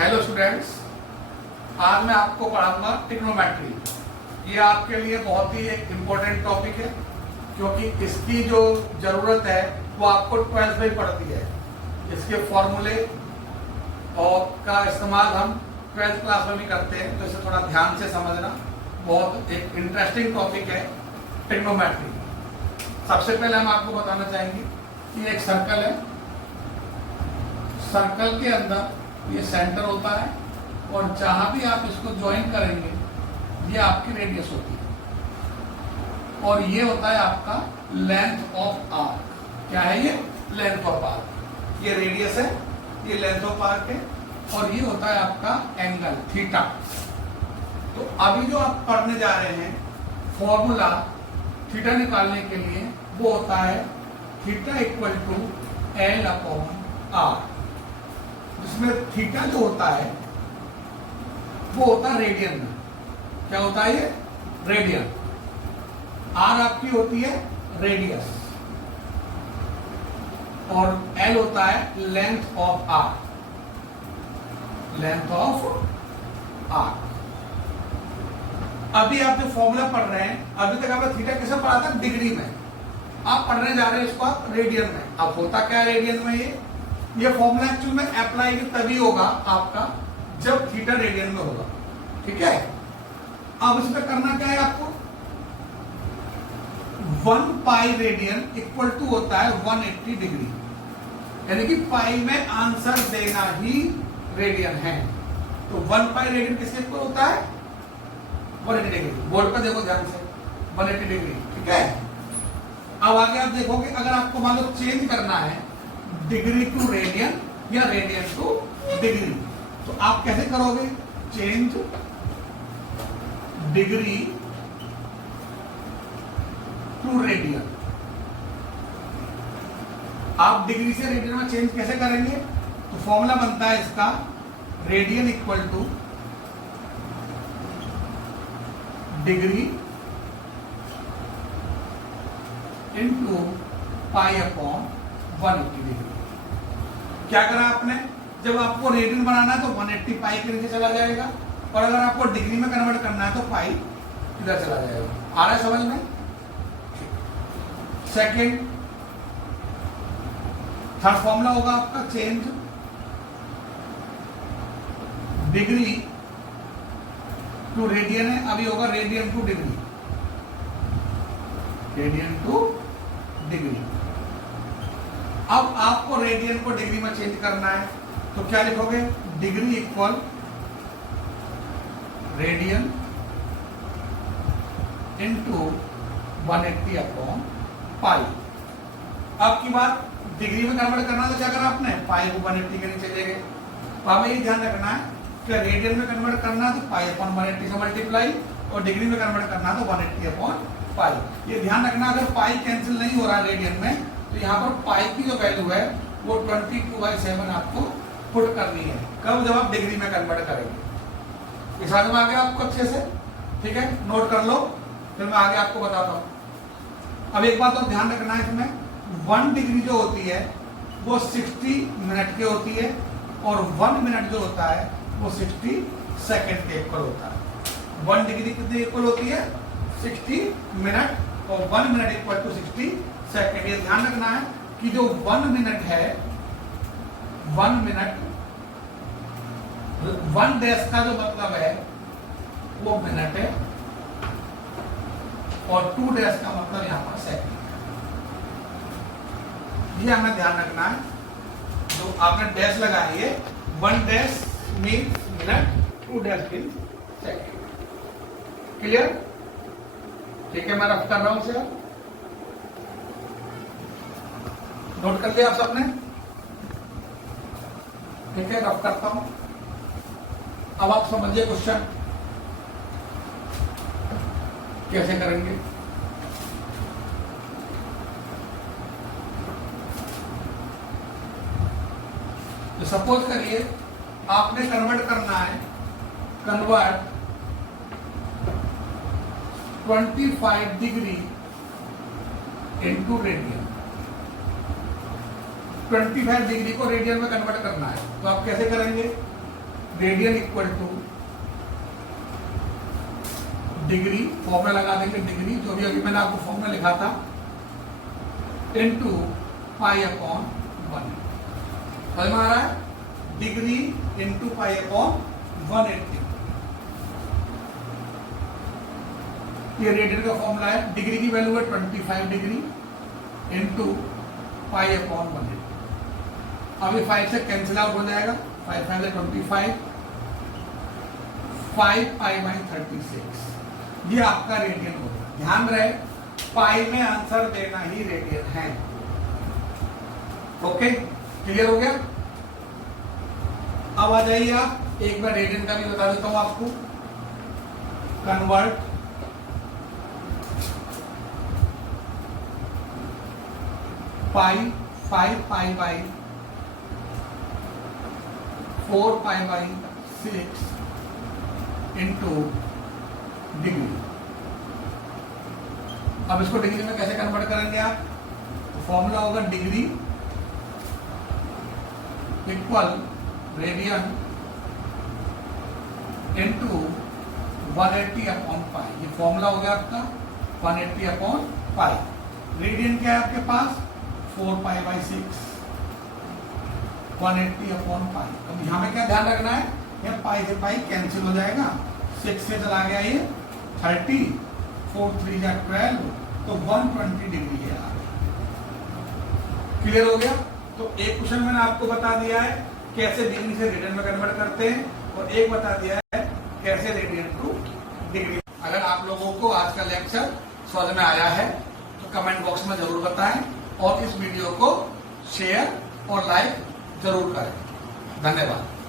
Hello students, आज मैं आपको पढ़ाऊंगा ट्रिग्नोमेट्री। ये आपके लिए बहुत ही एक इम्पोर्टेंट टॉपिक है, क्योंकि इसकी जो जरूरत है वो आपको 12th में ही पड़ती है। इसके फॉर्मूले और का इस्तेमाल हम 12th क्लास में भी करते हैं, तो इसे थोड़ा ध्यान से समझना। बहुत एक इंटरेस्टिंग टॉपिक है ट्रिग्नोमेट्री। सबसे पहले हम आपको बताना चाहेंगे कि एक सर्कल है, सर्कल के अंदर ये सेंटर होता है और जहां भी आप इसको ज्वाइन करेंगे ये आपकी रेडियस होती है, और ये होता है आपका लेंथ ऑफ आर्क। क्या है ये? Length of arc. ये रेडियस है, ये लेंथ ऑफ आर्क है, और ये होता है आपका एंगल थीटा। तो अभी जो आप पढ़ने जा रहे हैं फॉर्मूला थीटा निकालने के लिए, वो होता है theta equal to L upon R, जिसमें थीटा जो होता है वो होता है रेडियन में। क्या होता है ये? रेडियन। आर आपकी होती है रेडियस, और एल होता है length of R. Length of R. अभी आप जो फॉर्मूला पढ़ रहे हैं, अभी तक आपने थीटा किसे पढ़ा था? डिग्री में। आप पढ़ने जा रहे हैं इसको आप रेडियन में। अब होता क्या है रेडियन में? ये फॉर्मूला एक्चुअल में अप्लाई तभी होगा आपका जब थीटा रेडियन में होगा। ठीक है? अब इसमें करना क्या है आपको? 1 पाई रेडियन इक्वल टू होता है 180 डिग्री, यानी कि पाई में आंसर देना ही रेडियन है। तो 1 पाई रेडियन किसके इक्वल होता है? 180 डिग्री। बोर्ड पर देखो ध्यान से, 180 डिग्री। ठीक है? अब आगे आप देखोगे, अगर आपको मान लो चेंज करना है डिग्री टू रेडियन या रेडियन टू डिग्री, तो आप कैसे करोगे? Change degree to radian. आप डिग्री से रेडियन में चेंज कैसे करेंगे? तो फॉर्मूला बनता है इसका radian equal to degree into pi upon 180 degree. क्या करा आपने? जब आपको रेडियन बनाना है तो 180 पाई के नीचे चला जाएगा, और अगर आपको डिग्री में कन्वर्ट करना है तो पाई इधर चला जाएगा। आ रहा है समझ में? सेकेंड, थर्ड फॉर्मूला होगा आपका चेंज डिग्री टू रेडियन है, अभी होगा radian to degree. Radian to degree. अब आपको रेडियन को डिग्री में चेंज करना है, तो क्या लिखोगे? Degree equal radian into 180 upon pi. अब की बात डिग्री में कन्वर्ट करना, तो क्या करा आपने? पाई को 180 के नीचे ले गए। तो हमें ये ध्यान रखना है कि रेडियन में कन्वर्ट करना है तो पाई अपॉन 180 से मल्टीप्लाई, और डिग्री में कन्वर्ट करना है तो 180 अपॉन पाई। ये ध्यान रखना, अगर पाई कैंसिल नहीं हो रहा रेडियन में, तो यहाँ पर पाई की जो वैल्यू है वो 22/7 आपको पुट करनी है। कब? जब आप डिग्री में कन्वर्ट करेंगे। इस बात में आगे आपको अच्छे से, ठीक है, नोट कर लो, फिर मैं आगे आपको बताता हूँ। अब एक बात और ध्यान रखना है, इसमें 1 डिग्री जो होती है वो 60 मिनट की होती है, और 1 मिनट जो होता है वो 60 सेकेंड के इक्वल होता है। 1 डिग्री कितने इक्वल होती है? 60 मिनट, और 1 मिनट इक्वल टू 60 सेकेंड। ये ध्यान रखना है कि जो 1 मिनट है, 1 मिनट, 1 डैश का जो मतलब है वो मिनट है, और 2 डैश का मतलब यहां पर सेकंड है। ये हमें ध्यान रखना है। जो आपने डैश लगाई है, 1 dash means minute, 2 dash means second. Clear? ठीक है, मैं रफ कर रहा हूं इसे। नोट कर लिया आप सबने? ठीक है, रफ करता हूं। अब आप समझिए क्वेश्चन कैसे करेंगे। तो सपोज करिए आपने कन्वर्ट करना है, convert 25 degree into radian. 25 degree को रेडियन में कन्वर्ट करना है, तो आप कैसे करेंगे? Radian equal to degree, formula लगा देंगे डिग्री, जो भी अभी मैंने आपको फॉर्मूला लिखा था, इनटू पाई अपॉन 1। समझ में आ रहा है? Degree into pi upon 180। ये रेडियन का फॉर्मूला है। डिग्री की वैल्यू है 25 डिग्री इंटू पाई अपॉन 180। अब ये 5 से कैंसिल आउट हो जाएगा, 5 5 से 25, 5 पाई बाई 36। ये आपका रेडियन होगा। ध्यान रहे, पाई में आंसर देना ही रेडियन है। ओके, क्लियर हो गया? अब आ जाइए आप, एक बार रेडियन का भी बता देता हूं आपको। Convert pi 5 pi by 4 pi by 6 into degree. अब इसको डिग्री में कैसे कन्वर्ट करेंगे आप? तो फॉर्मूला होगा degree equal radian into 180 upon pi. ये फॉर्मूला हो गया आपका 180 अपॉन पाई। रेडियन क्या है आपके पास? 4 पाई बाई 6, 180 अपॉन पाई। अब यहां पे क्या ध्यान रखना है? ये पाई से पाई कैंसिल हो जाएगा, 6 से चला गया ये 30, 4 3 या 12, तो 120 डिग्री है। क्लियर हो गया? तो एक क्वेश्चन मैंने आपको बता दिया है कैसे डिग्री से रेडियन में कन्वर्ट करते हैं, और एक बता दिया है कैसे रेडियन टू डिग्री। अगर आप लोगों को आज का लेक्चर समझ में आया है तो कमेंट बॉक्स में जरूर बताएं, और इस वीडियो को शेयर और लाइक जरूर करें। धन्यवाद।